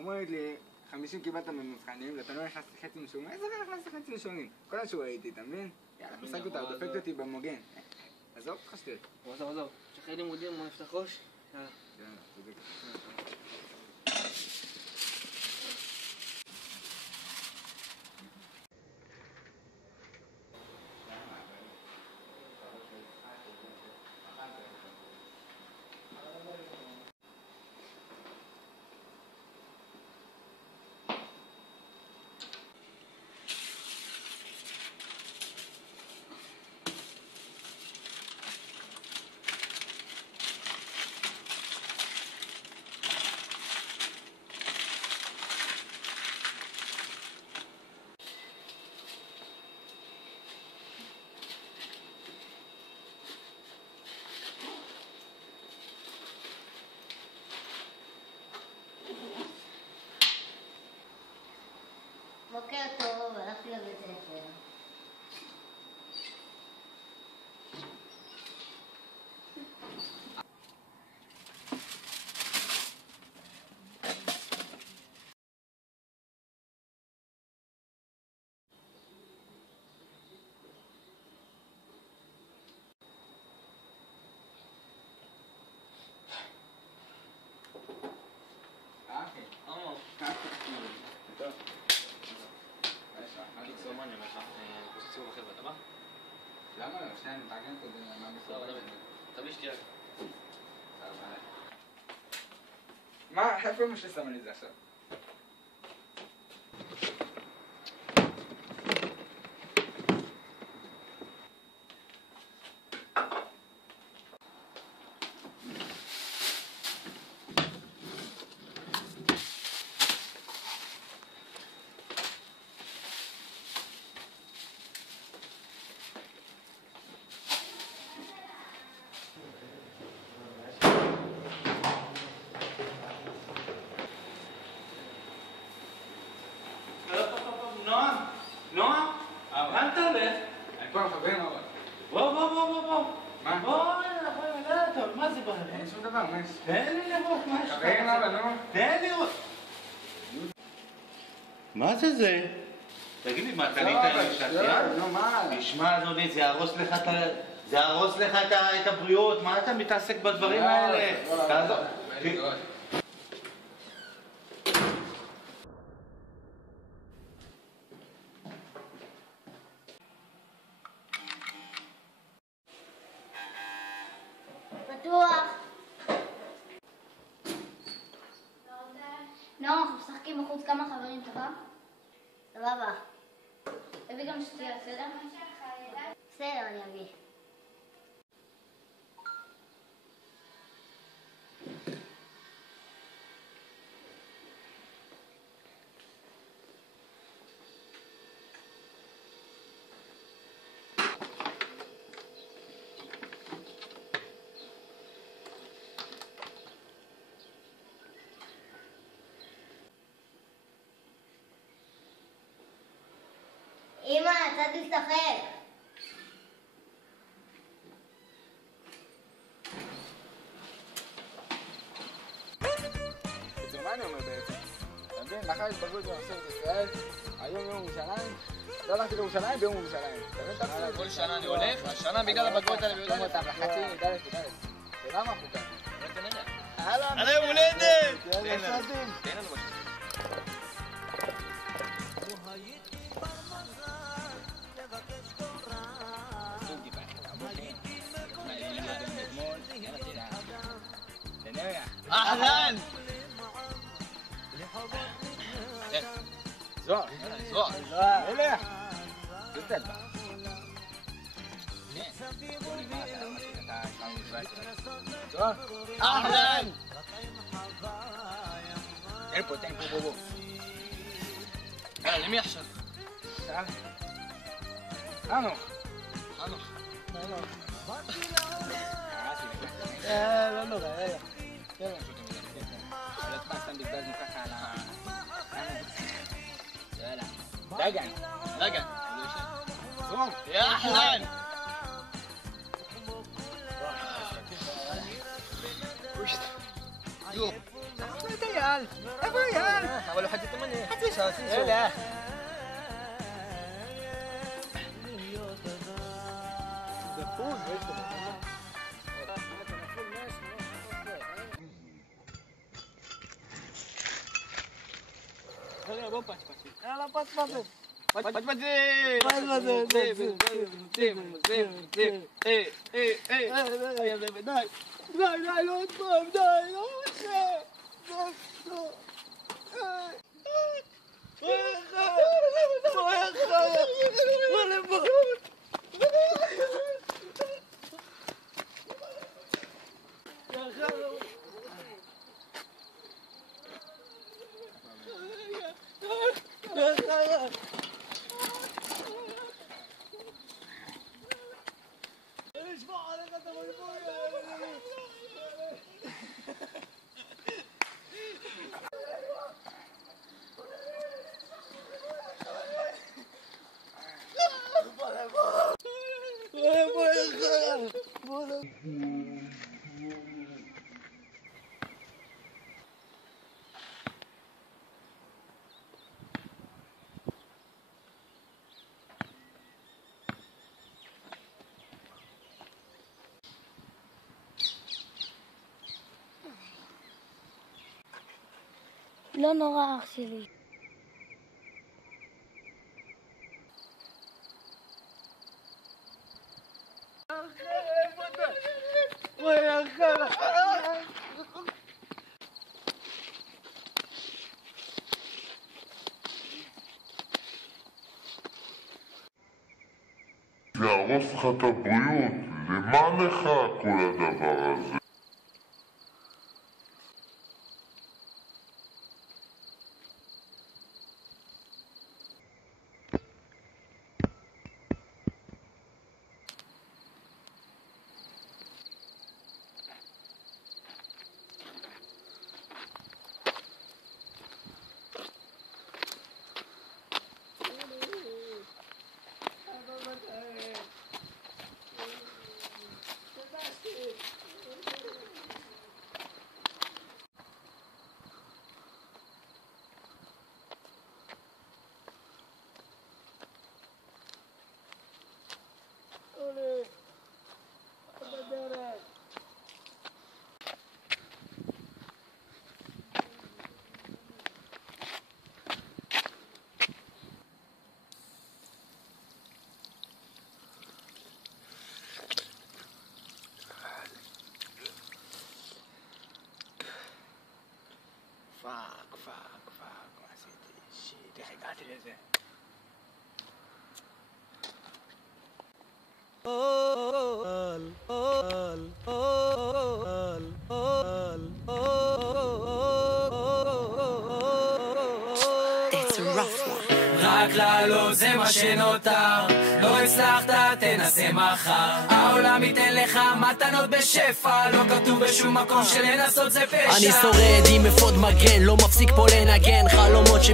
אומרת לי, 50 קיבלת במבחנים, ואתה לא נכנס לחצי משונים, איזה לא נכנס לחצי משונים? כל השורה הייתי, אתה מבין? יאללה, פסק אותה, דופקת אותי במוגן. עזוב אותך שטויות. עזוב. שחררי לימודים, בוא נפתח ראש. יאללה. יאללה, צודק. בוקר טוב, הלכתי לבית ספר. טוב. קיצור, מה אני אומר לך? אנחנו עושים סיבוב אחר ואתה בא? למה לא? שנייה, נתארגן פה מה בסוף. לא, תביא שתייה. מה? איפה אמא שלי שמה לי את זה עכשיו? נועם? לאן אתה הולך? אני פה עם חברים אבל. בוא. מה? בוא, טוב, מה זה בא? אין שום דבר, מה יש? תן לי לראות מה יש לך. חברים אבל, נו. תן לי לראות. מה זה? תגיד לי, מה, קנית לי שתייה? נו, מה? תשמע, אדוני, זה יהרוס לך את הבריאות, מה אתה מתעסק בדברים האלה? תעזוב. פתוח. נועם, אנחנו משחקים בחוץ כמה חברים, טובה? סבבה. תביא גם שתייה, בסדר? בסדר, אני אביא. אמא, יצאתי לשחק. זה מה אני אומר בעצם? אתה מבין? מחר יש בגרות במסורת ישראל, היום יום ירושלים, לא הלכתי לירושלים ביום ירושלים. אתה מבין את עצמי? כל שנה אני הולך, והשנה בגלל הבגרות האלה תום אותם לחצי, י"א. ולמה אנחנו כאן? אהלן. על היום הולדת! תן לנו משהו. אהלן! זוהר. אלה. תתן בה. זוהר. אהלן! תן פה, בוא. יאללה, למי עכשיו? חנוך. לא נורא, רגע. לא אכפת, סתם בזבזנו ככה על ה... יאללה. דגן. זרום. יא אהלן! לא יודע, אייל? איפה אייל? אבל הוא חצי תימני. חצי שעה. אלה. יאללה, פצפצים. לא נורא אח שלי. זה יהרוס לך את הבריאות, למה לך כל הדבר הזה? פאק, מה עשיתי? שיט, איך הגעתי לזה? רק לעלות זה מה שנותר, לא הצלחת תנסה מחר, העולם ייתן לך מתנות בשפע, לא כתוב בשום מקום שלנסות זה פשע. אני שורד עם אפוד מגן, לא מפסיק פה לנגן חלומות